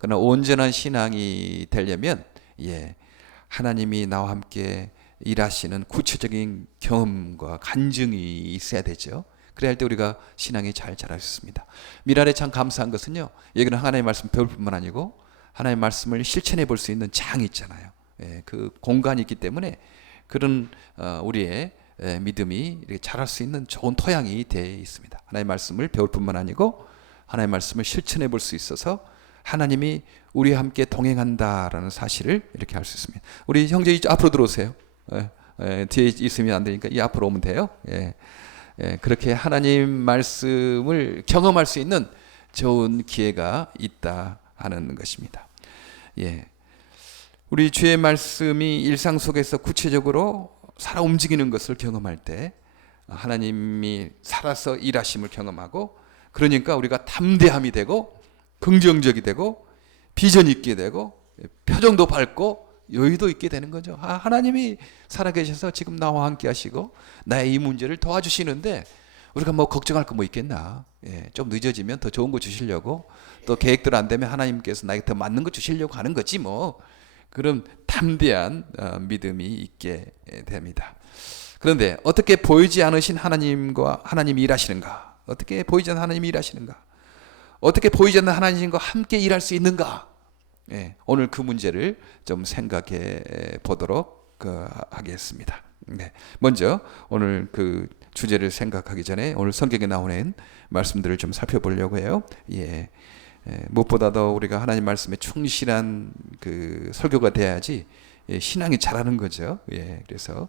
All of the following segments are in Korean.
그러나 온전한 신앙이 되려면 하나님이 나와 함께 일하시는 구체적인 경험과 간증이 있어야 되죠. 그래야 할 때 우리가 신앙이 잘 자랄 수 있습니다. 미랄에 참 감사한 것은요, 여기는 하나님의 말씀 배울 뿐만 아니고 하나님의 말씀을 실천해 볼 수 있는 장이 있잖아요. 그 공간이 있기 때문에 그런 우리의 믿음이 이렇게 자랄 수 있는 좋은 토양이 되어 있습니다. 하나님의 말씀을 배울 뿐만 아니고 하나님의 말씀을 실천해 볼 수 있어서 하나님이 우리와 함께 동행한다라는 사실을 이렇게 알 수 있습니다. 우리 형제 앞으로 들어오세요. 뒤에 있으면 안 되니까 이 앞으로 오면 돼요. 그렇게 하나님 말씀을 경험할 수 있는 좋은 기회가 있다 하는 것입니다. 우리 주의 말씀이 일상 속에서 구체적으로 살아 움직이는 것을 경험할 때 하나님이 살아서 일하심을 경험하고, 그러니까 우리가 담대함이 되고 긍정적이 되고 비전 있게 되고 표정도 밝고 여유도 있게 되는 거죠. 하나님이 살아계셔서 지금 나와 함께 하시고 나의 이 문제를 도와주시는데 우리가 뭐 걱정할 거 뭐 있겠나. 좀 늦어지면 더 좋은 거 주시려고, 또 계획대로 안 되면 하나님께서 나에게 더 맞는 거 주시려고 하는 거지 뭐. 그런 담대한 믿음이 있게 됩니다. 그런데 어떻게 보이지 않으신 하나님과 하나님이 일하시는가? 어떻게 보이지 않는 하나님이 일하시는가? 어떻게 보이지 않는 하나님과 함께 일할 수 있는가? 오늘 그 문제를 좀 생각해 보도록 하겠습니다. 먼저 오늘 그 주제를 생각하기 전에 오늘 성경에 나오는 말씀들을 좀 살펴보려고 해요. 무엇보다도 우리가 하나님 말씀에 충실한 그 설교가 돼야지 신앙이 자라는 거죠. 그래서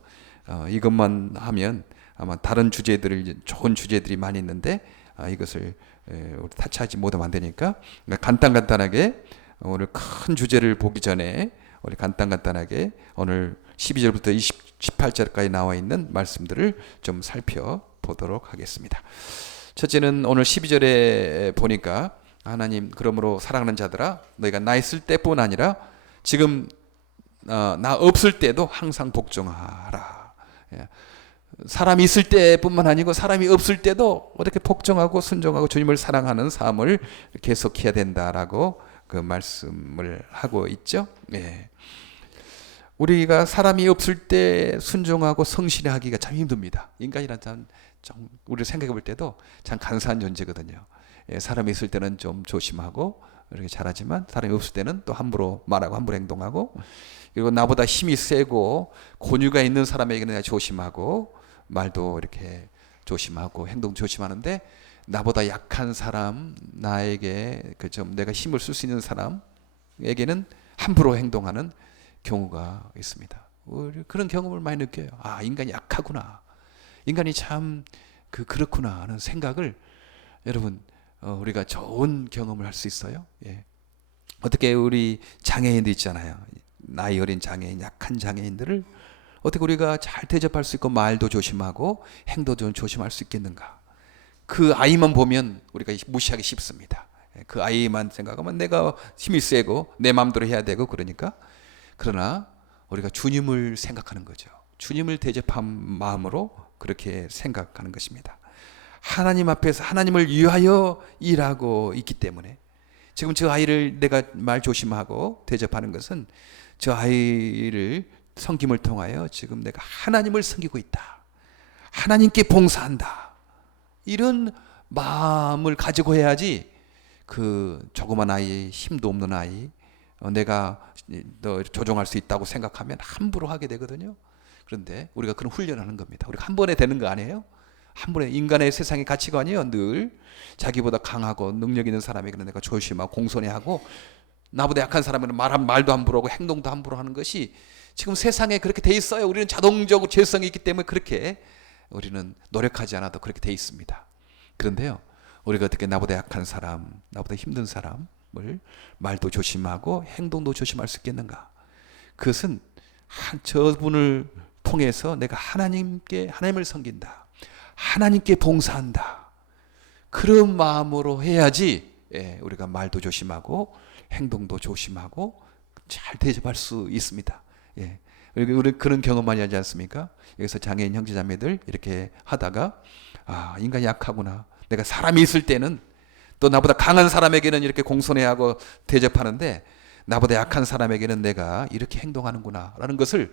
이것만 하면 아마 다른 주제들을, 좋은 주제들이 많이 있는데 이것을 우리 타치하지 못하면 안 되니까 간단하게 오늘 큰 주제를 보기 전에 우리 간단하게 오늘 12절부터 18절까지 나와 있는 말씀들을 좀 살펴보도록 하겠습니다. 첫째는 오늘 12절에 보니까 하나님, 그러므로 사랑하는 자들아 너희가 나 있을 때뿐 아니라 지금 나 없을 때도 항상 복종하라. 사람이 있을 때뿐만 아니고 사람이 없을 때도 어떻게 복종하고 순종하고 주님을 사랑하는 삶을 계속해야 된다라고 그 말씀을 하고 있죠. 우리가 사람이 없을 때 순종하고 성실하기가 참 힘듭니다. 인간이란 참 우리를 생각해 볼 때도 참 간사한 존재거든요. 사람이 있을 때는 좀 조심하고 이렇게 잘하지만 사람이 없을 때는 또 함부로 말하고 함부로 행동하고, 그리고 나보다 힘이 세고 권유가 있는 사람에게는 내가 조심하고 말도 이렇게 조심하고 행동 조심하는데, 나보다 약한 사람, 나에게 그 좀 내가 힘을 쓸 수 있는 사람에게는 함부로 행동하는 경우가 있습니다. 그런 경험을 많이 느껴요. 인간이 약하구나, 인간이 참 그렇구나 하는 생각을 여러분 우리가 좋은 경험을 할 수 있어요. 어떻게 우리 장애인들 있잖아요. 나이 어린 장애인, 약한 장애인들을 어떻게 우리가 잘 대접할 수 있고 말도 조심하고 행동도 조심할 수 있겠는가? 그 아이만 보면 우리가 무시하기 쉽습니다. 그 아이만 생각하면 내가 힘이 세고 내 마음대로 해야 되고 그러니까. 그러나 우리가 주님을 생각하는 거죠. 주님을 대접한 마음으로 그렇게 생각하는 것입니다. 하나님 앞에서 하나님을 위하여 일하고 있기 때문에 지금 저 아이를 내가 말 조심하고 대접하는 것은 저 아이를 섬김을 통하여 지금 내가 하나님을 섬기고 있다, 하나님께 봉사한다, 이런 마음을 가지고 해야지 그 조그만 아이, 힘도 없는 아이 내가 너 조종할 수 있다고 생각하면 함부로 하게 되거든요. 그런데 우리가 그런 훈련을 하는 겁니다. 우리가 한 번에 되는 거 아니에요? 한 번에. 인간의 세상의 가치관이요, 늘 자기보다 강하고 능력 있는 사람에게는 내가 조심하고 공손해하고 나보다 약한 사람에는 말도 함부로 하고 행동도 함부로 하는 것이 지금 세상에 그렇게 돼 있어요. 우리는 자동적으로 죄성이 있기 때문에 그렇게 우리는 노력하지 않아도 그렇게 돼 있습니다. 그런데요, 우리가 어떻게 나보다 약한 사람, 나보다 힘든 사람을 말도 조심하고 행동도 조심할 수 있겠는가? 그것은 저분을 통해서 내가 하나님을 섬긴다, 하나님께 봉사한다, 그런 마음으로 해야지 우리가 말도 조심하고 행동도 조심하고 잘 대접할 수 있습니다. 우리 그런 경험 많이 하지 않습니까? 여기서 장애인 형제자매들 이렇게 하다가 인간이 약하구나, 내가 사람이 있을 때는 또 나보다 강한 사람에게는 이렇게 공손해하고 대접하는데 나보다 약한 사람에게는 내가 이렇게 행동하는구나 라는 것을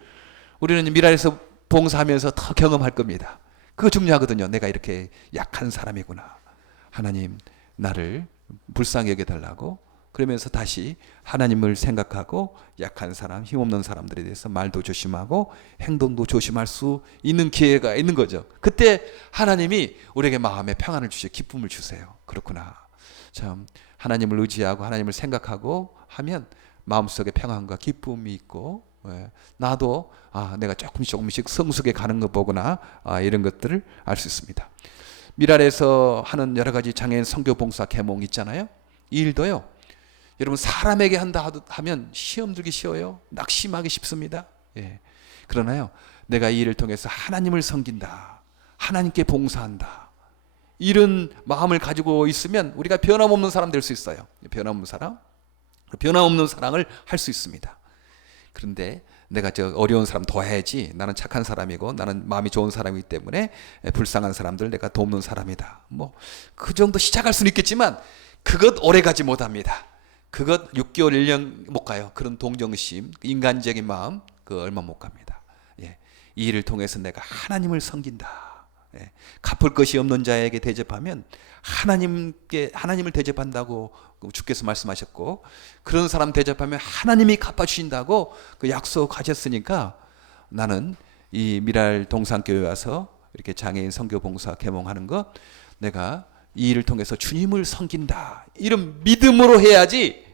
우리는 미랄에서 봉사하면서 더 경험할 겁니다. 그거 중요하거든요. 내가 이렇게 약한 사람이구나. 하나님 나를 불쌍히 여겨달라고, 그러면서 다시 하나님을 생각하고 약한 사람, 힘없는 사람들에 대해서 말도 조심하고 행동도 조심할 수 있는 기회가 있는 거죠. 그때 하나님이 우리에게 마음에 평안을 주시고 기쁨을 주세요. 그렇구나. 참 하나님을 의지하고 하나님을 생각하고 하면 마음속에 평안과 기쁨이 있고, 나도 내가 조금씩 성숙해 가는 거 보구나, 이런 것들을 알 수 있습니다. 미랄에서 하는 여러 가지 장애인 선교 봉사 계몽 있잖아요. 이 일도요, 여러분 사람에게 한다 하면 시험 들기 쉬워요. 낙심하기 쉽습니다. 그러나요, 내가 이 일을 통해서 하나님을 섬긴다, 하나님께 봉사한다, 이런 마음을 가지고 있으면 우리가 변함없는 사람 될 수 있어요. 변함없는 사람, 변함없는 사랑을 할 수 있습니다. 그런데 내가 저 어려운 사람 도와야지, 나는 착한 사람이고 나는 마음이 좋은 사람이기 때문에 불쌍한 사람들 내가 돕는 사람이다, 뭐 그 정도 시작할 수는 있겠지만 그것 오래 가지 못합니다. 그것 6개월 1년 못 가요. 그런 동정심, 인간적인 마음, 그 얼마 못 갑니다. 이 일을 통해서 내가 하나님을 섬긴다, 갚을 것이 없는 자에게 대접하면 하나님을 대접한다고 주께서 말씀하셨고, 그런 사람 대접하면 하나님이 갚아주신다고 그 약속하셨으니까 나는 이 미랄 동산교회 와서 이렇게 장애인 선교봉사 계몽하는 것, 내가 이 일을 통해서 주님을 섬긴다, 이런 믿음으로 해야지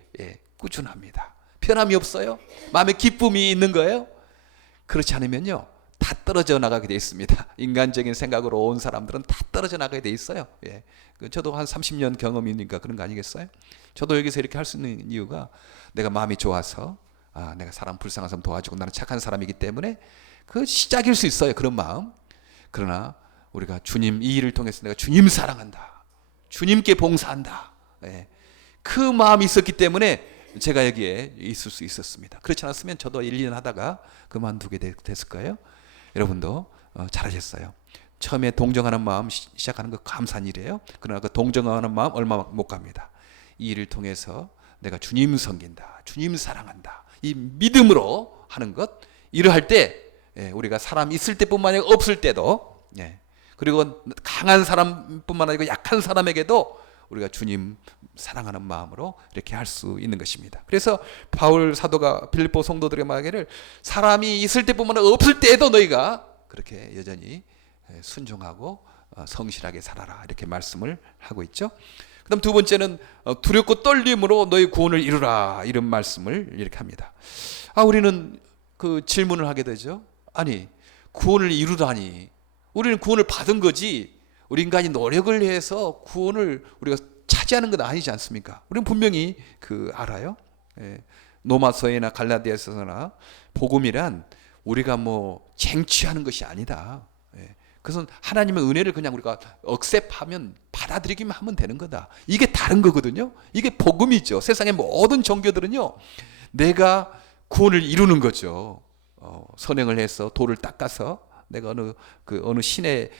꾸준합니다. 편함이 없어요. 마음에 기쁨이 있는 거예요. 그렇지 않으면요 다 떨어져 나가게 돼 있습니다. 인간적인 생각으로 온 사람들은 다 떨어져 나가게 돼 있어요. 저도 한 30년 경험이니까 그런 거 아니겠어요? 저도 여기서 이렇게 할 수 있는 이유가 내가 마음이 좋아서, 내가 사람 불쌍한 사람 도와주고 나는 착한 사람이기 때문에 그 시작일 수 있어요, 그런 마음. 그러나 우리가 주님, 이 일을 통해서 내가 주님 사랑한다, 주님께 봉사한다, 그 마음이 있었기 때문에 제가 여기에 있을 수 있었습니다. 그렇지 않았으면 저도 1, 2년 하다가 그만두게 됐을 거예요. 여러분도 잘하셨어요. 처음에 동정하는 마음 시작하는 거 감사한 일이에요. 그러나 그 동정하는 마음 얼마 못 갑니다. 이 일을 통해서 내가 주님 섬긴다, 주님 사랑한다, 이 믿음으로 하는 것, 일을 할 때 우리가 사람 있을 때뿐만 아니라 없을 때도, 그리고 강한 사람뿐만 아니라 약한 사람에게도 우리가 주님 사랑하는 마음으로 이렇게 할 수 있는 것입니다. 그래서 바울 사도가 빌립보 성도들에게 말하기를, 사람이 있을 때뿐만 아니라 없을 때에도 너희가 그렇게 여전히 순종하고 성실하게 살아라, 이렇게 말씀을 하고 있죠. 그 다음 두 번째는 두렵고 떨림으로 너희 구원을 이루라, 이런 말씀을 이렇게 합니다. 우리는 그 질문을 하게 되죠. 아니, 구원을 이루다니, 우리는 구원을 받은 거지 우리 인간이 노력을 해서 구원을 우리가 차지하는 건 아니지 않습니까? 우리는 분명히 알아요. 로마서나 갈라디아서나 복음이란 우리가 뭐 쟁취하는 것이 아니다. 그것은 하나님의 은혜를 그냥 우리가 억셉하면, 받아들이기만 하면 되는 거다. 이게 다른 거거든요. 이게 복음이죠. 세상의 모든 종교들은요, 내가 구원을 이루는 거죠. 선행을 해서 돌을 닦아서 내가 어느 신의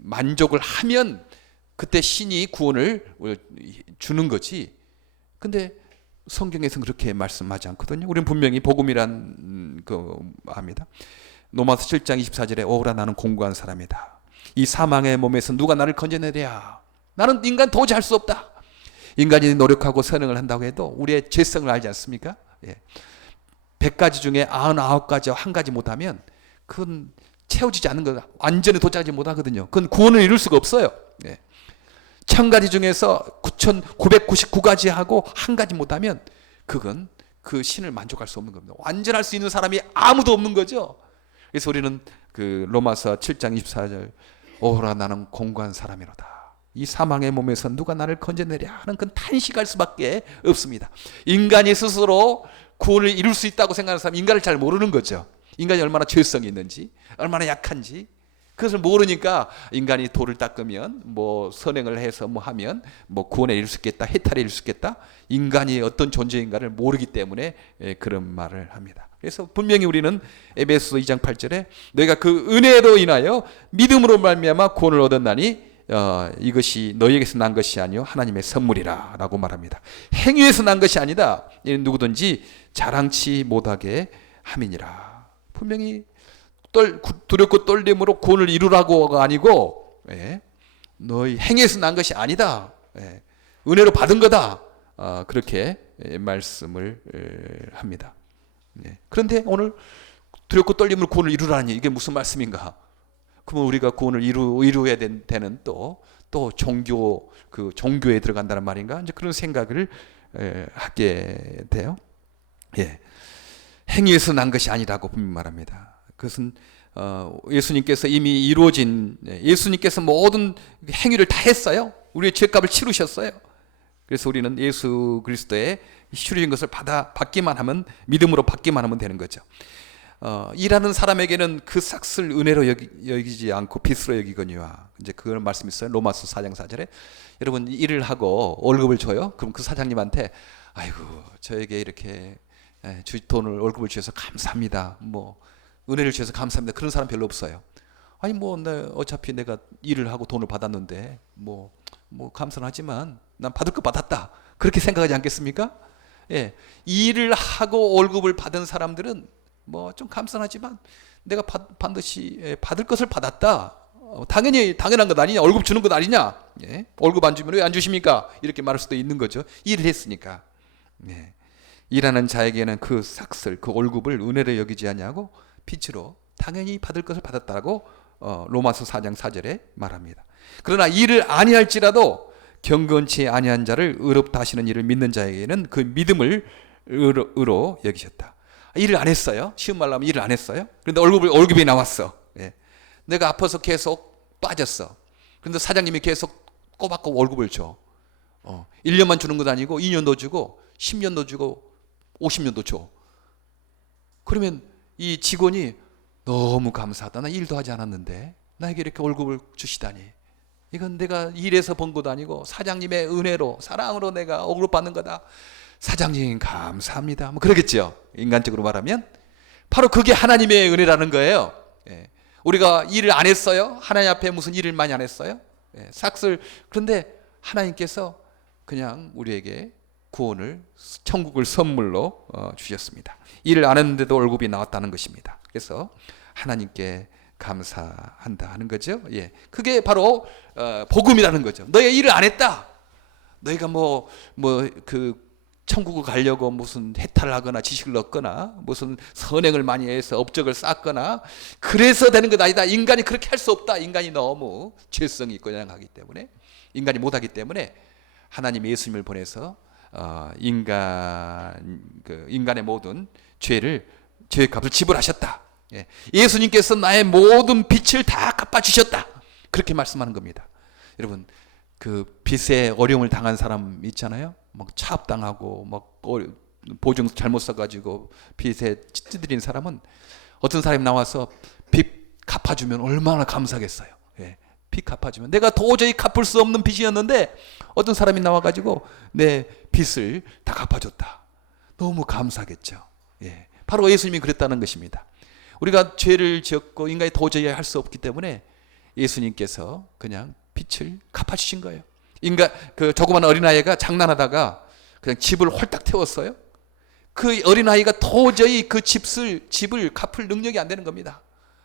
만족을 하면 그때 신이 구원을 주는 거지. 근데 성경에서는 그렇게 말씀하지 않거든요. 우리는 분명히 복음이란 압니다. 로마서 7장 24절에 오라 나는 공고한 사람이다. 이 사망의 몸에서 누가 나를 건져내랴. 나는 인간 도저히 할 수 없다. 인간이 노력하고 선행을 한다고 해도 우리의 죄성을 알지 않습니까? 100가지 중에 99가지와 한 가지 못하면 그건 채워지지 않는 거, 완전히 도착하지 못하거든요. 그건 구원을 이룰 수가 없어요. 1000가지 중에서 9999가지 하고 한 가지 못하면 그건 그 신을 만족할 수 없는 겁니다. 완전할 수 있는 사람이 아무도 없는 거죠. 그래서 우리는 로마서 7장 24절 오라 나는 공고한 사람이로다. 이 사망의 몸에서 누가 나를 건져내랴 하는 건 탄식할 수밖에 없습니다. 인간이 스스로 구원을 이룰 수 있다고 생각하는 사람은 인간을 잘 모르는 거죠. 인간이 얼마나 죄성이 있는지, 얼마나 약한지 그것을 모르니까 인간이 돌을 닦으면 뭐 선행을 해서 뭐 하면 뭐 구원에 이룰 수 있겠다, 해탈에 이룰 수 있겠다, 인간이 어떤 존재인가를 모르기 때문에 그런 말을 합니다. 그래서 분명히 우리는 에베소서 2장 8절에 너희가 그 은혜로 인하여 믿음으로 말미암아 구원을 얻었나니 이것이 너희에게서 난 것이 아니요 하나님의 선물이라 라고 말합니다. 행위에서 난 것이 아니다. 이는 누구든지 자랑치 못하게 함이니라. 분명히 두렵고 떨림으로 구원을 이루라고가 아니고, 너희 행위에서 난 것이 아니다. 은혜로 받은 거다. 그렇게 말씀을 합니다. 그런데 오늘 두렵고 떨림으로 구원을 이루라니 이게 무슨 말씀인가? 그러면 우리가 구원을 이루어야 되는 또 종교에 들어간다는 말인가? 이제 그런 생각을 하게 돼요. 행위에서 난 것이 아니라고 분명히 말합니다. 그것은 예수님께서 이미 이루어진, 예수님께서 모든 행위를 다 했어요. 우리의 죄값을 치르셨어요. 그래서 우리는 예수 그리스도의 치르신 것을 받기만 하면, 믿음으로 받기만 하면 되는 거죠. 일하는 사람에게는 그 삭슬 은혜로 여기지 않고 빚으로 여기거니와, 이제 그런 말씀이 있어요. 로마서 4장 4절에 여러분 일을 하고 월급을 줘요. 그럼 그 사장님한테 아이고 저에게 이렇게 돈을 월급을 주셔서 감사합니다. 뭐 은혜를 주셔서 감사합니다. 그런 사람 별로 없어요. 아니 어차피 내가 일을 하고 돈을 받았는데 뭐 감사는 하지만 난 받을 거 받았다. 그렇게 생각하지 않겠습니까? 일을 하고 월급을 받은 사람들은 뭐 좀 감사하지만 내가 반드시 받을 것을 받았다. 당연한 것 아니냐? 월급 주는 것 아니냐? 월급 안 주면 왜 안 주십니까? 이렇게 말할 수도 있는 거죠. 일을 했으니까. 일하는 자에게는 그 삭슬, 그 월급을 은혜로 여기지 않냐고 빛으로 당연히 받을 것을 받았다고 로마서 4장 4절에 말합니다. 그러나 일을 아니할지라도 경건치 아니한 자를 의롭다 하시는 일을 믿는 자에게는 그 믿음을 의로 여기셨다. 일을 안 했어요. 쉬운 말로 하면 일을 안 했어요. 그런데 월급이 나왔어. 내가 아파서 계속 빠졌어. 그런데 사장님이 계속 꼬박꼬박 월급을 줘. 1년만 주는 것 아니고 2년도 주고 10년도 주고 50년도 줘. 그러면 이 직원이 너무 감사하다. 나 일도 하지 않았는데 나에게 이렇게 월급을 주시다니. 이건 내가 일해서 번 것도 아니고 사장님의 은혜로, 사랑으로 내가 월급 받는 거다. 사장님 감사합니다. 뭐 그러겠죠. 인간적으로 말하면 바로 그게 하나님의 은혜라는 거예요. 우리가 일을 안 했어요. 하나님 앞에 무슨 일을 많이 안 했어요. 삭슬. 그런데 하나님께서 그냥 우리에게 구원을, 천국을 선물로 주셨습니다. 일을 안 했는데도 월급이 나왔다는 것입니다. 그래서 하나님께 감사한다 하는 거죠. 그게 바로 복음이라는 거죠. 너희가 일을 안 했다. 너희가 그 천국을 가려고 무슨 해탈을 하거나 지식을 얻거나 무슨 선행을 많이 해서 업적을 쌓거나 그래서 되는 것 아니다. 인간이 그렇게 할 수 없다. 인간이 너무 죄성이 있고 연약하기 때문에, 인간이 못하기 때문에 하나님 예수님을 보내서 인간의 모든 죄의 값을 지불하셨다. 예수님께서 나의 모든 빚을 다 갚아주셨다. 그렇게 말씀하는 겁니다. 여러분, 그 빚에 어려움을 당한 사람 있잖아요. 막 차압당하고 막 보증 잘못 써가지고 빚에 찌들린 사람은 어떤 사람이 나와서 빚 갚아주면 얼마나 감사하겠어요. 빚 갚아주면, 내가 도저히 갚을 수 없는 빚이었는데 어떤 사람이 나와가지고 내 빚을 다 갚아줬다. 너무 감사하겠죠. 바로 예수님이 그랬다는 것입니다. 우리가 죄를 지었고 인간이 도저히 할 수 없기 때문에 예수님께서 그냥 빚을 갚아주신 거예요. 그 조그만 어린아이가 장난하다가 그냥 집을 홀딱 태웠어요. 그 어린아이가 도저히 그 집을 갚을 능력이 안 되는 겁니다.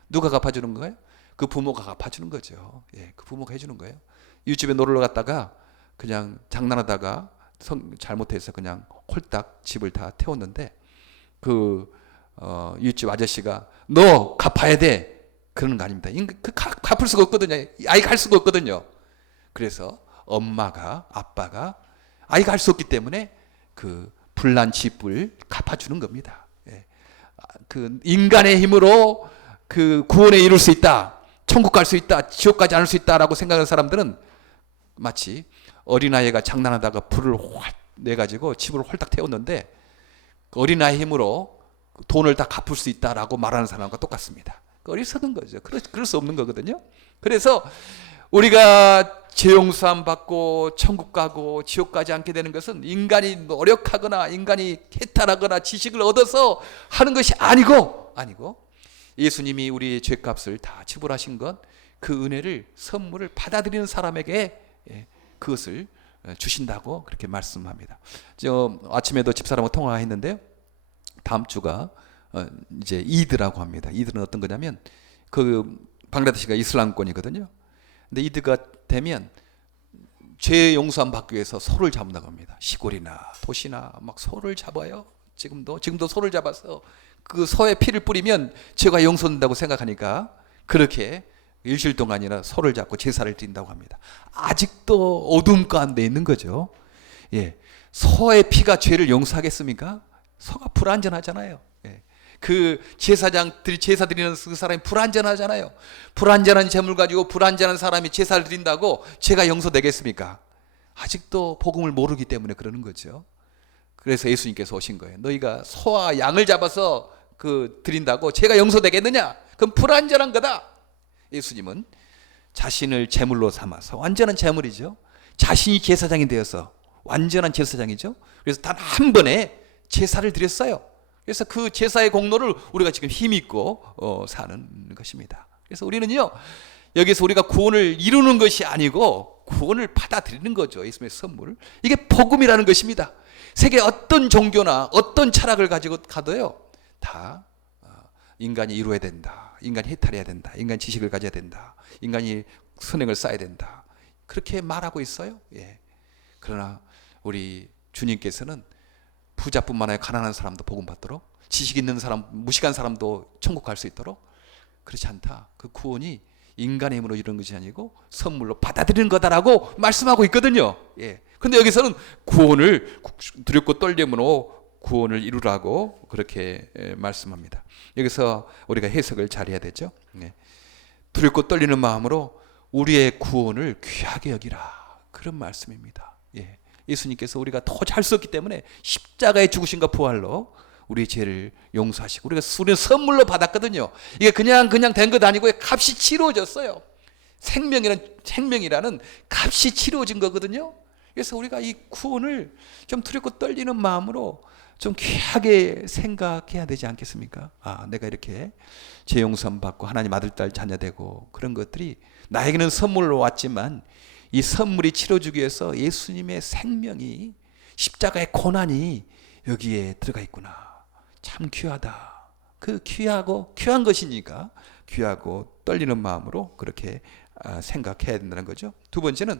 누가 갚아주는 거예요? 그 부모가 갚아주는 거죠. 그 부모가 해주는 거예요. 이웃집에 놀러 갔다가 그냥 장난하다가 잘못해서 그냥 홀딱 집을 다 태웠는데 그 이웃집 아저씨가 너 갚아야 돼. 그러는 거 아닙니다. 갚을 수가 없거든요. 아이가 할 수가 없거든요. 그래서 아빠가 아이가 할 수 없기 때문에 그 불난 집을 갚아주는 겁니다. 그 인간의 힘으로 그 구원에 이룰 수 있다, 천국 갈 수 있다, 지옥 가지 않을 수 있다라고 생각하는 사람들은 마치 어린아이가 장난하다가 불을 확 내가지고 집을 홀딱 태웠는데 그 어린아이 힘으로 돈을 다 갚을 수 있다라고 말하는 사람과 똑같습니다. 어리석은 거죠. 그럴 수 없는 거거든요. 그래서 우리가 죄 용서함 받고 천국 가고 지옥 가지 않게 되는 것은 인간이 노력하거나 인간이 해탈하거나 지식을 얻어서 하는 것이 아니고 예수님이 우리의 죄값을 다 지불하신 것, 그 은혜를 선물을 받아들이는 사람에게 그것을 주신다고 그렇게 말씀합니다. 저 아침에도 집사람하고 통화했는데요. 다음 주가 이제 이드라고 합니다. 이드는 어떤 거냐면 그 방글라데시가 이슬람권이거든요. 근데 이드가 되면 죄 용서함 받기 위해서 소를 잡는다고 합니다. 시골이나 도시나 막 소를 잡아요. 지금도 소를 잡아서 그 소의 피를 뿌리면 죄가 용서된다고 생각하니까 그렇게 일주일 동안이나 소를 잡고 제사를 드린다고 합니다. 아직도 어둠 가운데 있는 거죠. 예, 소의 피가 죄를 용서하겠습니까? 소가 불완전하잖아요. 예. 그 제사장들이 제사 드리는 그 사람이 불완전하잖아요. 불완전한 재물 가지고 불완전한 사람이 제사를 드린다고 죄가 용서되겠습니까? 아직도 복음을 모르기 때문에 그러는 거죠. 그래서 예수님께서 오신 거예요. 너희가 소와 양을 잡아서 그 드린다고 죄가 용서되겠느냐? 그럼 불완전한 거다. 예수님은 자신을 제물로 삼아서, 완전한 제물이죠. 자신이 제사장이 되어서 완전한 제사장이죠. 그래서 단 한 번에 제사를 드렸어요. 그래서 그 제사의 공로를 우리가 지금 힘입고 사는 것입니다. 그래서 우리는요, 여기서 우리가 구원을 이루는 것이 아니고 구원을 받아들이는 거죠. 예수님의 선물. 이게 복음이라는 것입니다. 세계 어떤 종교나 어떤 철학을 가지고 가도요, 다 인간이 이루어야 된다, 인간이 해탈해야 된다, 인간이 지식을 가져야 된다, 인간이 선행을 쌓아야 된다, 그렇게 말하고 있어요. 예. 그러나 우리 주님께서는 부자뿐만 아니라 가난한 사람도 복음 받도록, 지식 있는 사람, 무식한 사람도 천국 갈 수 있도록, 그렇지 않다. 그 구원이 인간의 힘으로 이루는 것이 아니고 선물로 받아들이는 거다라고 말씀하고 있거든요. 예. 근데 여기서는 구원을 두렵고 떨림으로 구원을 이루라고 그렇게 말씀합니다. 여기서 우리가 해석을 잘 해야 되죠. 예. 두렵고 떨리는 마음으로 우리의 구원을 귀하게 여기라, 그런 말씀입니다. 예. 예수님께서 우리가 도저히 할 수 없기 때문에 십자가의 죽으심과 부활로 우리의 죄를 용서하시고 우리는 선물로 받았거든요. 이게 그냥 된 것 아니고 값이 치루어졌어요. 생명이라는 값이 치루어진 거거든요. 그래서 우리가 이 구원을 좀 두렵고 떨리는 마음으로 좀 귀하게 생각해야 되지 않겠습니까? 아, 내가 이렇게 죄 용서함 받고 하나님 아들 딸 자녀 되고 그런 것들이 나에게는 선물로 왔지만 이 선물이 치러주기 위해서 예수님의 생명이, 십자가의 고난이 여기에 들어가 있구나. 참 귀하다. 그 귀한 것이니까 귀하고 떨리는 마음으로 그렇게 생각해야 된다는 거죠. 두 번째는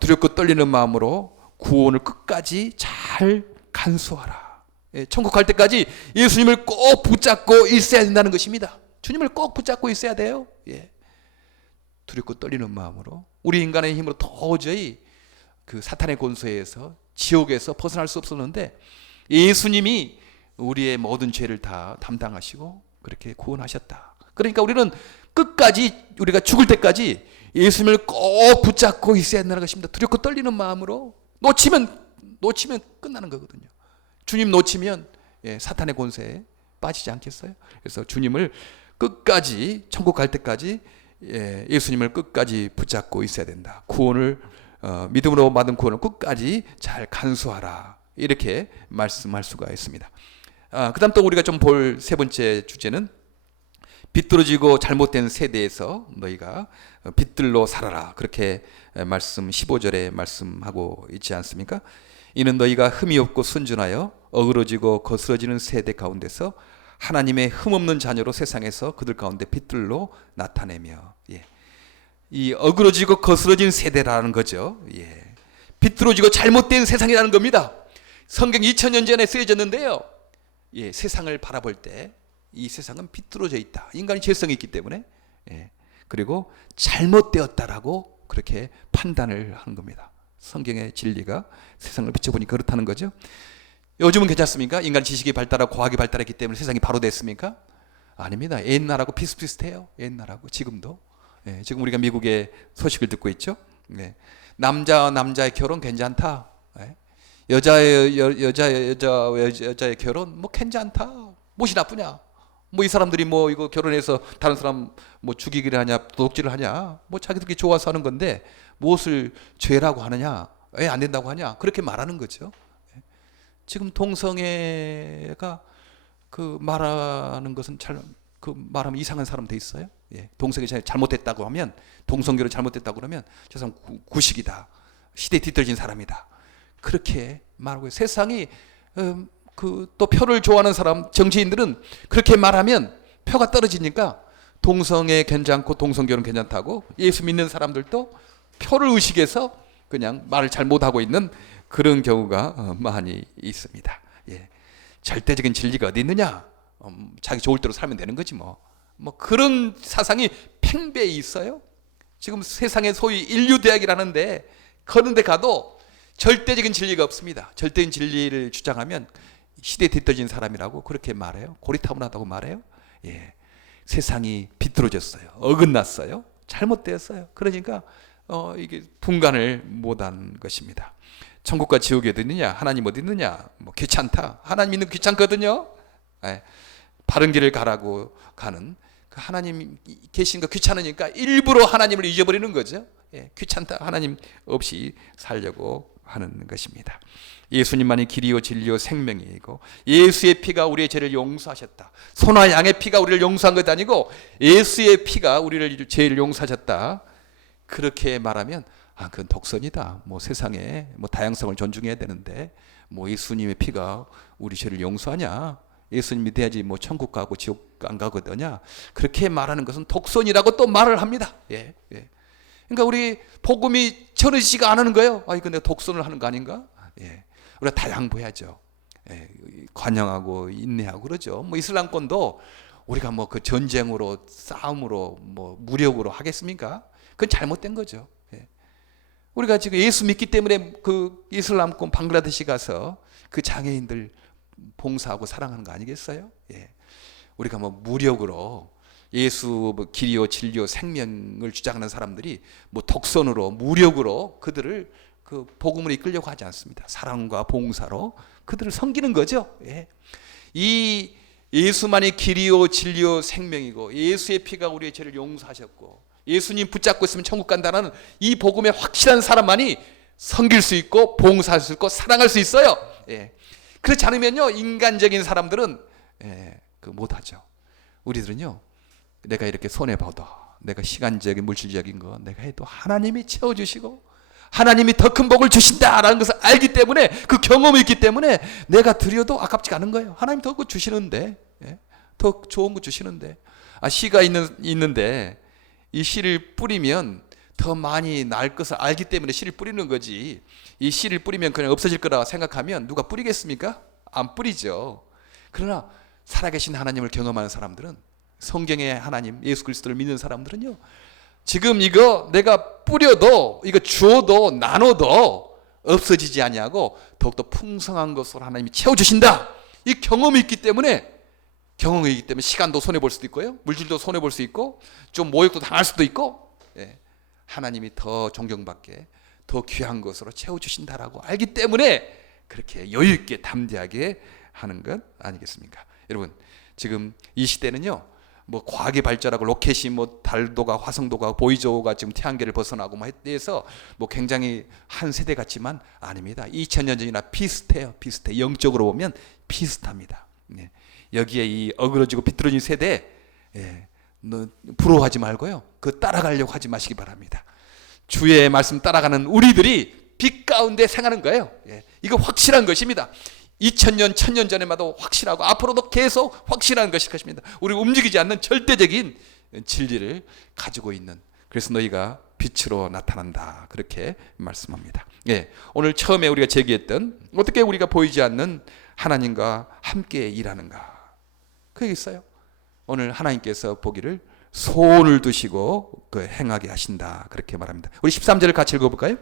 두렵고 떨리는 마음으로 구원을 끝까지 잘 간수하라. 예, 천국 갈 때까지 예수님을 꼭 붙잡고 있어야 된다는 것입니다. 주님을 꼭 붙잡고 있어야 돼요. 예. 두렵고 떨리는 마음으로 우리 인간의 힘으로 도저히 그 사탄의 권세에서, 지옥에서 벗어날 수 없었는데 예수님이 우리의 모든 죄를 다 담당하시고 그렇게 구원하셨다. 그러니까 우리는 끝까지, 우리가 죽을 때까지 예수님을 꼭 붙잡고 있어야 한다는 것입니다. 두렵고 떨리는 마음으로. 놓치면 끝나는 거거든요. 주님 놓치면 사탄의 권세에 빠지지 않겠어요? 그래서 주님을 끝까지, 천국 갈 때까지 예수님을 끝까지 붙잡고 있어야 된다. 구원을 믿음으로 받은 구원을 끝까지 잘 간수하라, 이렇게 말씀할 수가 있습니다. 그 다음 또 우리가 좀 볼 세 번째 주제는 비뚤어지고 잘못된 세대에서 너희가 빛들로 살아라, 그렇게 말씀 15절에 말씀하고 있지 않습니까? 이는 너희가 흠이 없고 순전하여 어그러지고 거스러지는 세대 가운데서 하나님의 흠없는 자녀로 세상에서 그들 가운데 빛들로 나타내며. 예. 이 어그러지고 거스러진 세대라는 거죠. 예. 비뚤어지고 잘못된 세상이라는 겁니다. 성경 2000년 전에 쓰여졌는데요, 예, 세상을 바라볼 때 이 세상은 비뚤어져 있다. 인간이 죄성이 있기 때문에. 예. 그리고 잘못되었다라고 그렇게 판단을 하는 겁니다. 성경의 진리가 세상을 비춰보니 그렇다는 거죠. 요즘은 괜찮습니까? 인간 지식이 발달하고 과학이 발달했기 때문에 세상이 바로 됐습니까? 아닙니다. 옛날하고 비슷비슷해요. 옛날하고 지금도. 예, 지금 우리가 미국의 소식을 듣고 있죠. 예, 남자와 남자의 결혼 괜찮다. 예, 여자의 결혼 뭐 괜찮다. 무엇이 나쁘냐? 뭐 이 사람들이 뭐 이거 결혼해서 다른 사람 뭐 죽이기를 하냐, 도둑질을 하냐, 뭐 자기들끼리 좋아서 하는 건데 무엇을 죄라고 하느냐, 왜 안 된다고 하냐, 그렇게 말하는 거죠. 지금 동성애가 그 말하는 것은 잘 그 말하면 이상한 사람 돼 있어요? 예. 동성애 잘못됐다고 하면, 동성교를 잘못됐다고 그러면 저 사람 구식이다, 시대에 뒤떨어진 사람이다, 그렇게 말하고, 세상이 또 표를 좋아하는 사람, 정치인들은 그렇게 말하면 표가 떨어지니까 동성애 괜찮고 동성교는 괜찮다고, 예수 믿는 사람들도 표를 의식해서 그냥 말을 잘 못하고 있는 그런 경우가 많이 있습니다. 예. 절대적인 진리가 어디 있느냐? 자기 좋을 대로 살면 되는 거지 뭐 그런 사상이 팽배히 있어요. 지금 세상에 소위 인류대학이라는데, 그런 데 가도 절대적인 진리가 없습니다. 절대적인 진리를 주장하면 시대에 뒤떨어진 사람이라고 그렇게 말해요. 고리타분하다고 말해요. 예. 세상이 비뚤어졌어요. 어긋났어요. 잘못되었어요. 그러니까 이게 분간을 못한 것입니다. 천국과 지옥이 어디 있느냐? 하나님 어디 있느냐? 귀찮다. 하나님 있는 귀찮거든요. 예. 바른 길을 가라고 가는, 그 하나님 계신 거 귀찮으니까 일부러 하나님을 잊어버리는 거죠. 예. 귀찮다. 하나님 없이 살려고 하는 것입니다. 예수님만이 길이요 진리요 생명이고, 예수의 피가 우리의 죄를 용서하셨다. 소나 양의 피가 우리를 용서한 것 아니고 예수의 피가 우리를 죄를 용서하셨다. 그렇게 말하면 그건 독선이다. 세상에 다양성을 존중해야 되는데 예수님의 피가 우리 죄를 용서하냐? 예수님 믿어야지 천국 가고 지옥 안 가거든요. 그렇게 말하는 것은 독선이라고 또 말을 합니다. 예, 예. 그러니까 우리 복음이 전해지지가 않는 거예요. 이거 내가 독선을 하는 거 아닌가? 예. 우리가 다 양보해야죠. 예. 관영하고 인내하고 그러죠. 이슬람권도 우리가 그 전쟁으로, 싸움으로, 무력으로 하겠습니까? 그건 잘못된 거죠. 예. 우리가 지금 예수 믿기 때문에 그 이슬람권 방글라데시 가서 그 장애인들 봉사하고 사랑하는 거 아니겠어요? 예. 우리가 무력으로 예수 길이요 진리요 생명을 주장하는 사람들이 독선으로, 무력으로 그들을 그 복음으로 이끌려고 하지 않습니다. 사랑과 봉사로 그들을 섬기는 거죠. 예. 이 예수만이 길이요 진리요 생명이고, 예수의 피가 우리의 죄를 용서하셨고, 예수님 붙잡고 있으면 천국 간다는 이 복음에 확실한 사람만이 섬길 수 있고, 봉사할 수 있고, 사랑할 수 있어요. 예. 그렇지 않으면요, 인간적인 사람들은 못하죠. 우리들은요, 내가 이렇게 손해봐도, 내가 시간적인 물질적인 거 내가 해도 하나님이 채워주시고 하나님이 더 큰 복을 주신다라는 것을 알기 때문에, 그 경험이 있기 때문에 내가 드려도 아깝지 않은 거예요. 하나님 더 주시는데, 더 좋은 거 주시는데, 씨가 있는데 이 씨를 뿌리면 더 많이 날 것을 알기 때문에 씨를 뿌리는 거지, 이 씨를 뿌리면 그냥 없어질 거라 생각하면 누가 뿌리겠습니까? 안 뿌리죠. 그러나 살아계신 하나님을 경험하는 사람들은, 성경의 하나님 예수 그리스도를 믿는 사람들은요, 지금 이거 내가 뿌려도, 이거 주어도 나눠도 없어지지 아니하고 더욱더 풍성한 것으로 하나님이 채워주신다. 이 경험이 있기 때문에, 시간도 손해볼 수도 있고요, 물질도 손해볼 수 있고, 좀 모욕도 당할 수도 있고, 하나님이 더 존경받게, 더 귀한 것으로 채워주신다라고 알기 때문에 그렇게 여유있게 담대하게 하는 것 아니겠습니까? 여러분, 지금 이 시대는요, 과학이 발전하고 로켓이 달도가, 화성도가, 보이저가 지금 태양계를 벗어나고 해서 굉장히 한 세대 같지만 아닙니다. 2000년 전이나 비슷해요. 영적으로 보면 비슷합니다. 여기에 이 어그러지고 비뚤어진 세대, 부러워하지 말고요, 따라가려고 하지 마시기 바랍니다. 주의 말씀 따라가는 우리들이 빛 가운데 생하는 거예요. 이거 확실한 것입니다. 2000년, 1000년 전에 봐도 확실하고 앞으로도 계속 확실한 것일 것입니다. 우리가 움직이지 않는 절대적인 진리를 가지고 있는, 그래서 너희가 빛으로 나타난다, 그렇게 말씀합니다. 오늘 처음에 우리가 제기했던, 어떻게 우리가 보이지 않는 하나님과 함께 일하는가, 그게 있어요. 오늘 하나님께서 보기를 소원을 두시고 행하게 하신다, 그렇게 말합니다. 우리 13절을 같이 읽어볼까요?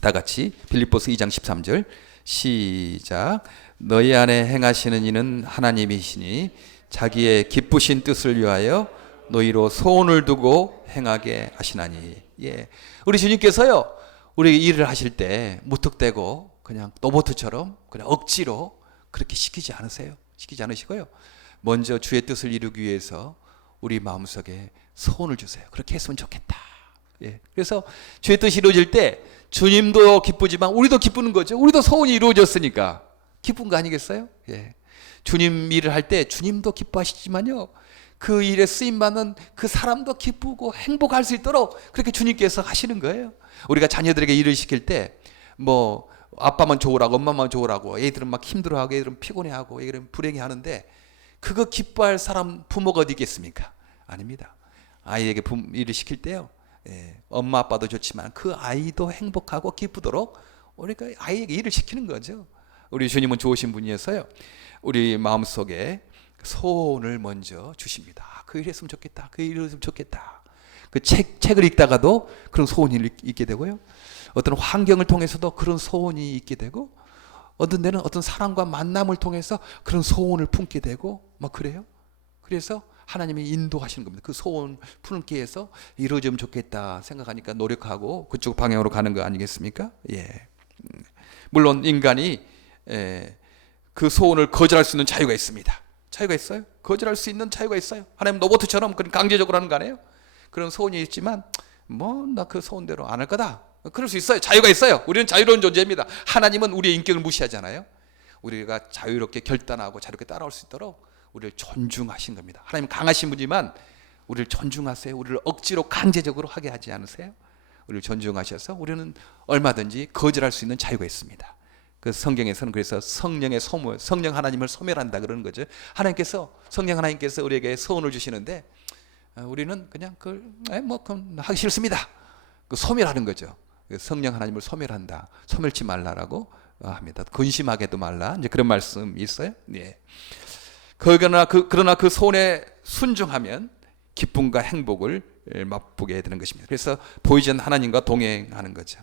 다 같이 빌립보서 2장 13절 시작. 너희 안에 행하시는 이는 하나님이시니 자기의 기쁘신 뜻을 위하여 너희로 소원을 두고 행하게 하시나니. 우리 주님께서요, 우리 일을 하실 때 무턱대고 그냥 로봇처럼 그냥 억지로 그렇게 시키지 않으시고요, 먼저 주의 뜻을 이루기 위해서 우리 마음속에 소원을 주세요. 그렇게 했으면 좋겠다. 그래서 주의 뜻이 이루어질 때 주님도 기쁘지만 우리도 기쁘는 거죠. 우리도 소원이 이루어졌으니까 기쁜 거 아니겠어요? 주님 일을 할 때 주님도 기뻐하시지만요, 그 일에 쓰임받는 그 사람도 기쁘고 행복할 수 있도록 그렇게 주님께서 하시는 거예요. 우리가 자녀들에게 일을 시킬 때 뭐 아빠만 좋으라고 엄마만 좋으라고 애들은 막 힘들어하고 애들은 피곤해하고 애들은 불행해하는데, 그거 기뻐할 사람 부모가 어디 있겠습니까? 아닙니다. 아이에게 일을 시킬 때요, 엄마 아빠도 좋지만 그 아이도 행복하고 기쁘도록 우리가 아이에게 일을 시키는 거죠. 우리 주님은 좋으신 분이어서요, 우리 마음속에 소원을 먼저 주십니다. 그 일 했으면 좋겠다, 그 일 했으면 좋겠다. 그 책을 읽다가도 그런 소원이 있게 되고요, 어떤 환경을 통해서도 그런 소원이 있게 되고, 어떤 데는 어떤 사람과 만남을 통해서 그런 소원을 품게 되고 막 그래요. 그래서 하나님이 인도하시는 겁니다. 그 소원 품기 위해서 이루어지면 좋겠다 생각하니까 노력하고 그쪽 방향으로 가는 거 아니겠습니까? 예. 물론 인간이 그 소원을 거절할 수 있는 자유가 있습니다. 자유가 있어요. 거절할 수 있는 자유가 있어요. 하나님 로봇처럼 그런 강제적으로 하는 거 아니에요. 그런 소원이 있지만 뭐 나 그 소원대로 안 할 거다, 그럴 수 있어요. 자유가 있어요. 우리는 자유로운 존재입니다. 하나님은 우리의 인격을 무시하잖아요. 우리가 자유롭게 결단하고 자유롭게 따라올 수 있도록 우리를 존중하신 겁니다. 하나님 강하신 분이지만 우리를 존중하세요. 우리를 억지로 강제적으로 하게 하지 않으세요. 우리를 존중하셔서 우리는 얼마든지 거절할 수 있는 자유가 있습니다. 그 성경에서는 그래서 성령의 소멸, 성령 하나님을 소멸한다 그러는 거죠. 하나님께서, 성령 하나님께서 우리에게 소원을 주시는데 우리는 그냥 그걸 그럼 하기 싫습니다, 그 소멸하는 거죠. 성령 하나님을 소멸한다, 소멸치 말라라고 합니다. 근심하게도 말라, 이제 그런 말씀이 있어요. 예. 그러나 그 소원에 순종하면 기쁨과 행복을 맛보게 되는 것입니다. 그래서 보이지 않는 하나님과 동행하는 거죠.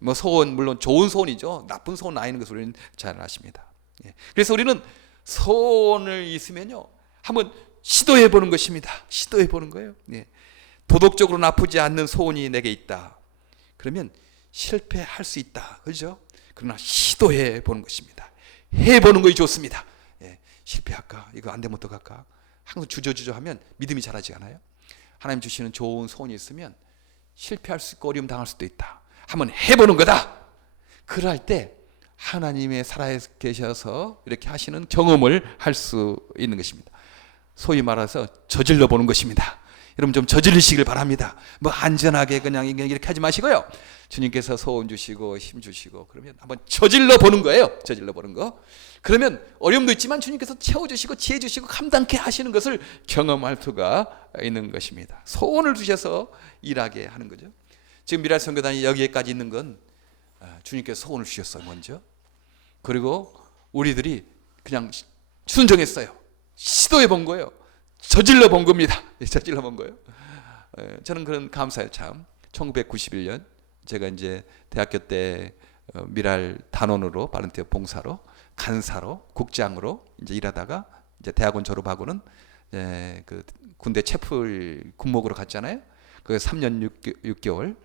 뭐 소원, 물론 좋은 소원이죠. 나쁜 소원 아니는 것을 우리는 잘 아십니다. 예. 그래서 우리는 소원을 있으면요, 한번 시도해 보는 것입니다. 시도해 보는 거예요. 예. 도덕적으로 나쁘지 않는 소원이 내게 있다, 그러면 실패할 수 있다, 그렇죠? 그러나 시도해 보는 것입니다. 해보는 것이 좋습니다. 예. 실패할까? 이거 안 되면 어떡할까? 항상 주저주저 하면 믿음이 자라지 않아요. 하나님 주시는 좋은 소원이 있으면 실패할 수 있고 어려움 당할 수도 있다, 한번 해보는 거다. 그럴 때 하나님의 살아계셔서 이렇게 하시는 경험을 할 수 있는 것입니다. 소위 말해서 저질러 보는 것입니다. 여러분 좀 저질리시길 바랍니다. 뭐 안전하게 그냥 이렇게 하지 마시고요, 주님께서 소원 주시고 힘 주시고 그러면 한번 저질러 보는 거예요. 저질러 보는 거. 그러면 어려움도 있지만 주님께서 채워주시고 지혜 주시고 감당케 하시는 것을 경험할 수가 있는 것입니다. 소원을 주셔서 일하게 하는 거죠. 지금 미랄 선교단이 여기까지 있는 건 주님께서 소원을 주셨어요, 먼저. 그리고 우리들이 그냥 순종했어요. 시도해 본 거예요. 저질러 본 겁니다. 저질러 본 거예요. 저는 그런 감사해요, 참. 1991년 제가 이제 대학교 때 미랄 단원으로, 바른티아 봉사로, 간사로, 국장으로 이제 일하다가 이제 대학원 졸업하고는 그 군대 채플 군목으로 갔잖아요. 그 3년 6개월,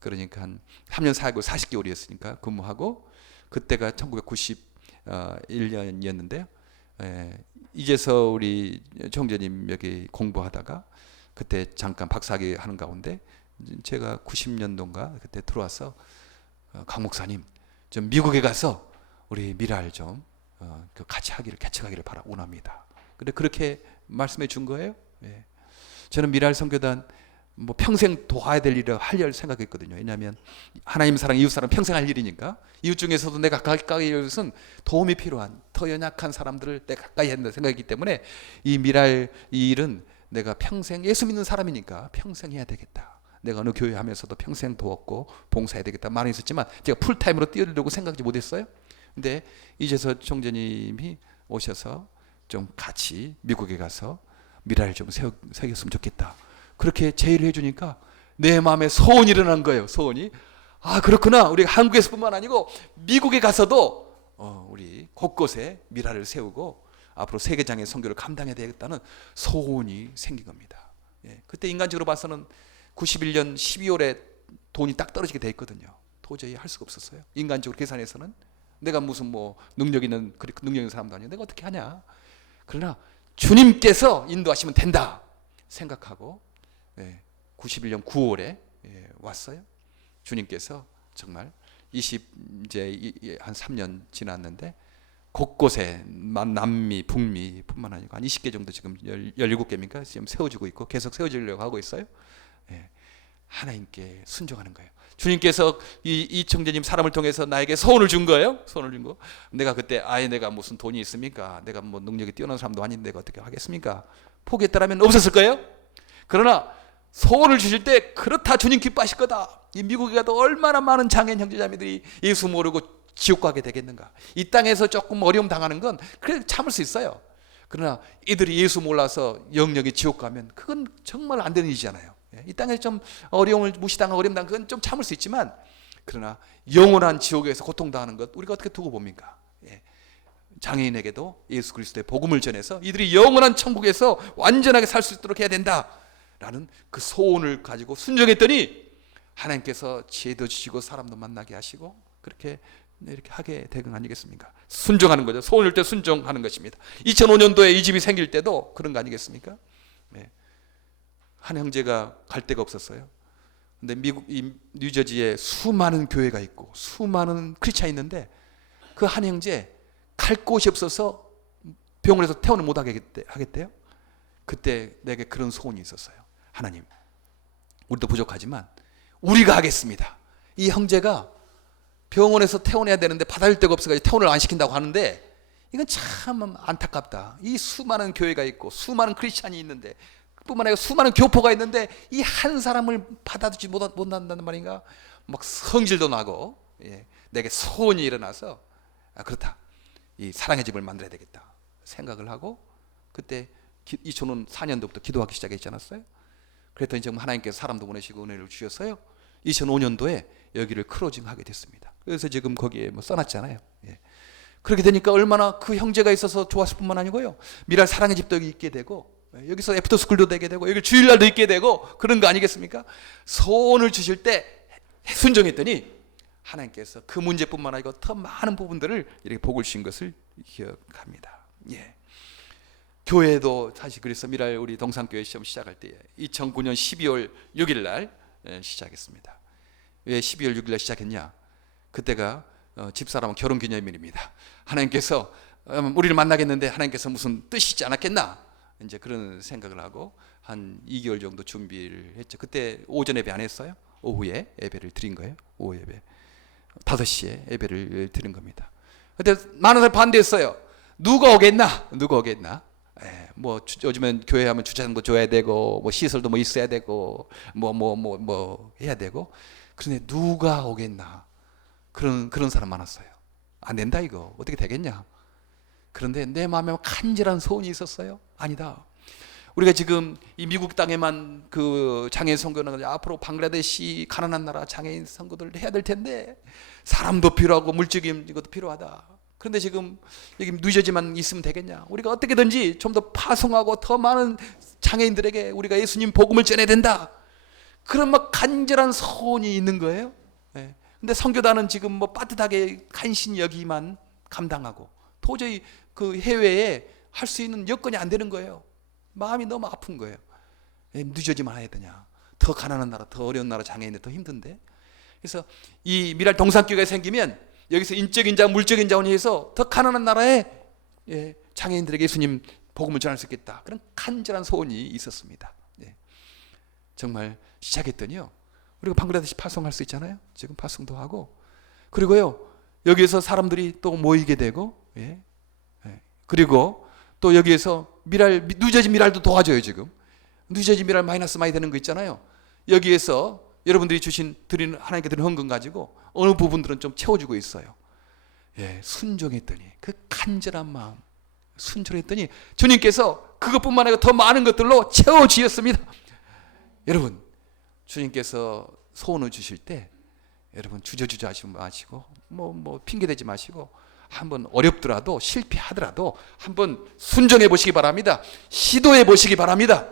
그러니까 한 3년 4개월 40개월이었으니까 근무하고, 그때가 1991년이었는데요. 이제서 우리 총재님 여기 공부하다가 그때 잠깐 박사학위 하는 가운데 제가 90년도인가 그때 들어와서 강 목사님 좀 미국에 가서 우리 미랄 좀 같이 개척하기를 원합니다. 근데 그렇게 말씀해 준 거예요. 예. 저는 미랄 선교단 뭐 평생 도와야 될 일을 할 생각했거든요. 왜냐하면 하나님 사랑, 이웃 사랑 평생 할 일이니까. 이웃 중에서도 내가 가까이 할 것은 도움이 필요한 더 연약한 사람들을 내가 가까이 해야 된다 생각이기 때문에 이 미랄 이 일은 내가 평생, 예수 믿는 사람이니까 평생 해야 되겠다, 내가 어느 교회 하면서도 평생 도왔고 봉사해야 되겠다 말은 있었지만 제가 풀타임으로 뛰어들려고 생각하지 못했어요. 근데 이제서 총재님이 오셔서 좀 같이 미국에 가서 미랄을 좀 세웠으면 좋겠다, 그렇게 제의를 해주니까 내 마음에 소원이 일어난 거예요. 소원이, 아 그렇구나, 우리가 한국에서뿐만 아니고 미국에 가서도 우리 곳곳에 미랄을 세우고 앞으로 세계장의 선교를 감당해야 되겠다는 소원이 생긴 겁니다. 예, 그때 인간적으로 봐서는 91년 12월에 돈이 딱 떨어지게 돼 있거든요. 도저히 할 수가 없었어요. 인간적으로 계산해서는 내가 무슨 뭐 능력 있는 사람도 아니고 내가 어떻게 하냐. 그러나 주님께서 인도하시면 된다 생각하고 91년 9월에 왔어요. 주님께서 정말 이제 한 3년 지났는데 곳곳에 남미, 북미뿐만 아니고 한 20개 정도 지금 17개입니까? 지금 세워지고 있고 계속 세워지려고 하고 있어요. 예. 하나님께 순종하는 거예요. 주님께서 이 청년님 사람을 통해서 나에게 소원을 준 거예요. 소원을 준 거. 내가 그때 내가 무슨 돈이 있습니까? 내가 뭐 능력이 뛰어난 사람도 아닌데 내가 어떻게 하겠습니까? 포기했더라면 없었을 거예요. 그러나 소원을 주실 때 그렇다 주님 기뻐하실 거다. 이 미국에 가도 얼마나 많은 장애인 형제자매들이 예수 모르고 지옥 가게 되겠는가. 이 땅에서 조금 어려움 당하는 건 그래 참을 수 있어요. 그러나 이들이 예수 몰라서 영영이 지옥 가면 그건 정말 안 되는 일이잖아요. 이 땅에 좀 어려움을 무시당하고 어려움 당하는 건 좀 참을 수 있지만, 그러나 영원한 지옥에서 고통당하는 것 우리가 어떻게 두고 봅니까? 장애인에게도 예수 그리스도의 복음을 전해서 이들이 영원한 천국에서 완전하게 살 수 있도록 해야 된다라는 그 소원을 가지고 순종했더니 하나님께서 지혜도 주시고 사람도 만나게 하시고 그렇게 이렇게 하게 된 거 아니겠습니까? 순종하는 거죠. 소원일 때 순종하는 것입니다. 2005년도에 이 집이 생길 때도 그런 거 아니겠습니까? 한 형제가 갈 데가 없었어요. 근데 미국 이 뉴저지에 수많은 교회가 있고 수많은 크리스찬이 있는데 그 한 형제 갈 곳이 없어서 병원에서 퇴원을 못 하겠대요. 그때 내게 그런 소원이 있었어요. 하나님, 우리도 부족하지만 우리가 하겠습니다. 이 형제가 병원에서 퇴원해야 되는데 받아줄 데가 없어가지고 퇴원을 안 시킨다고 하는데 이건 참 안타깝다. 이 수많은 교회가 있고 수많은 크리스찬이 있는데 뿐만 아니라 수많은 교포가 있는데 이 한 사람을 받아주지 못한다는 말인가? 막 성질도 나고 내게 소원이 일어나서 그렇다. 이 사랑의 집을 만들어야 되겠다 생각을 하고 그때 2004년도부터 기도하기 시작했지 않았어요? 그랬더니 지금 하나님께서 사람도 보내시고 은혜를 주셨어요. 2005년도에 여기를 클로징하게 됐습니다. 그래서 지금 거기에 뭐 써놨잖아요. 그렇게 되니까 얼마나 그 형제가 있어서 좋았을 뿐만 아니고요. 미랄 사랑의 집도 여기 있게 되고 여기서 애프터스쿨도 되게 되고 여기 주일날도 있게 되고 그런 거 아니겠습니까? 소원을 주실 때 순종했더니 하나님께서 그 문제뿐만 아니고 더 많은 부분들을 이렇게 복을 주신 것을 기억합니다. 교회도 사실 그래서 미랄 우리 동산교회 시험 시작할 때 2009년 12월 6일 날 시작했습니다. 왜 12월 6일 날 시작했냐? 그때가 집사람은 결혼기념일입니다. 하나님께서 우리를 만나겠는데 하나님께서 무슨 뜻이 있지 않았겠나? 이제 그런 생각을 하고 한 2개월 정도 준비를 했죠. 그때 오전 예배 안 했어요. 오후에 예배를 드린 거예요. 오후 예배 5시에 예배를 드린 겁니다. 그때 많은 사람이 반대했어요. 누가 오겠나? 누가 오겠나? 뭐 요즘엔 교회 하면 주차장도 줘야 되고 뭐 시설도 뭐 있어야 되고 뭐 해야 되고 그런데 누가 오겠나? 그런 사람 많았어요. 안 된다 이거 어떻게 되겠냐? 그런데 내 마음에 간절한 소원이 있었어요. 아니다. 우리가 지금 이 미국 땅에만 그 장애인 선교는 앞으로 방글라데시 가난한 나라 장애인 선교들 해야 될 텐데 사람도 필요하고 물질적인 것도 필요하다. 그런데 지금 여기 뉴저지만 있으면 되겠냐? 우리가 어떻게든지 좀 더 파송하고 더 많은 장애인들에게 우리가 예수님 복음을 전해야 된다. 그런 막 간절한 소원이 있는 거예요. 근데 선교단은 지금 뭐 빠듯하게 간신히 여기만 감당하고 도저히 그 해외에 할 수 있는 여건이 안 되는 거예요. 마음이 너무 아픈 거예요. 늦어지만 해야 되냐? 더 가난한 나라, 더 어려운 나라 장애인들 더 힘든데. 그래서 이 미랄 동산교회가 생기면 여기서 인적인 자, 물적인 자원이 해서 더 가난한 나라에 장애인들에게 예수님 복음을 전할 수 있겠다. 그런 간절한 소원이 있었습니다. 정말 시작했더니요. 우리가 방글라데시 파송할 수 있잖아요. 지금 파송도 하고. 그리고요. 여기에서 사람들이 또 모이게 되고 그리고 또 여기에서 뉴저지 미랄도 도와줘요. 지금 뉴저지 미랄 마이너스 많이 되는 거 있잖아요. 여기에서 여러분들이 드리는 하나님께 드리는 헌금 가지고 어느 부분들은 좀 채워주고 있어요. 순종했더니 그 간절한 마음 순종했더니 주님께서 그것뿐만 아니라 더 많은 것들로 채워주셨습니다. 여러분 주님께서 소원을 주실 때 여러분 주저주저 하지 마시고 뭐 핑계대지 마시고 한번 어렵더라도 실패하더라도 한번 순종해 보시기 바랍니다. 시도해 보시기 바랍니다.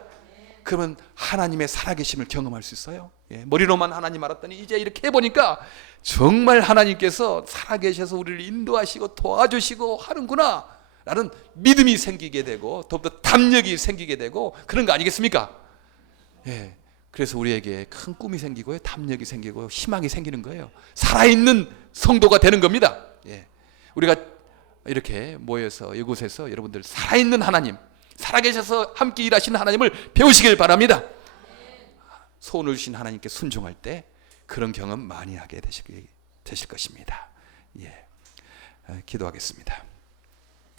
그러면 하나님의 살아계심을 경험할 수 있어요. 머리로만 하나님 알았더니 이제 이렇게 해보니까 정말 하나님께서 살아계셔서 우리를 인도하시고 도와주시고 하는구나 라는 믿음이 생기게 되고 더욱더 담력이 생기게 되고 그런 거 아니겠습니까? 그래서 우리에게 큰 꿈이 생기고요, 담력이 생기고 희망이 생기는 거예요. 살아있는 성도가 되는 겁니다. 우리가 이렇게 모여서 이곳에서 여러분들 살아있는 하나님, 살아계셔서 함께 일하시는 하나님을 배우시길 바랍니다. 소원을 주신 하나님께 순종할 때 그런 경험 많이 하게 되실 것입니다. 예, 기도하겠습니다.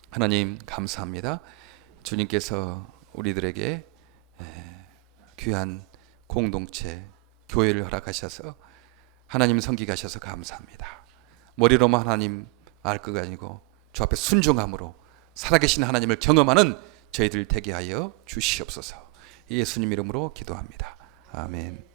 하나님 감사합니다. 주님께서 우리들에게 귀한 공동체, 교회를 허락하셔서 하나님 섬기게 하셔서 감사합니다. 머리로만 하나님 알 것 아니고 주 앞에 순종함으로 살아계신 하나님을 경험하는 저희들 되게 하여 주시옵소서. 예수님 이름으로 기도합니다. 아멘.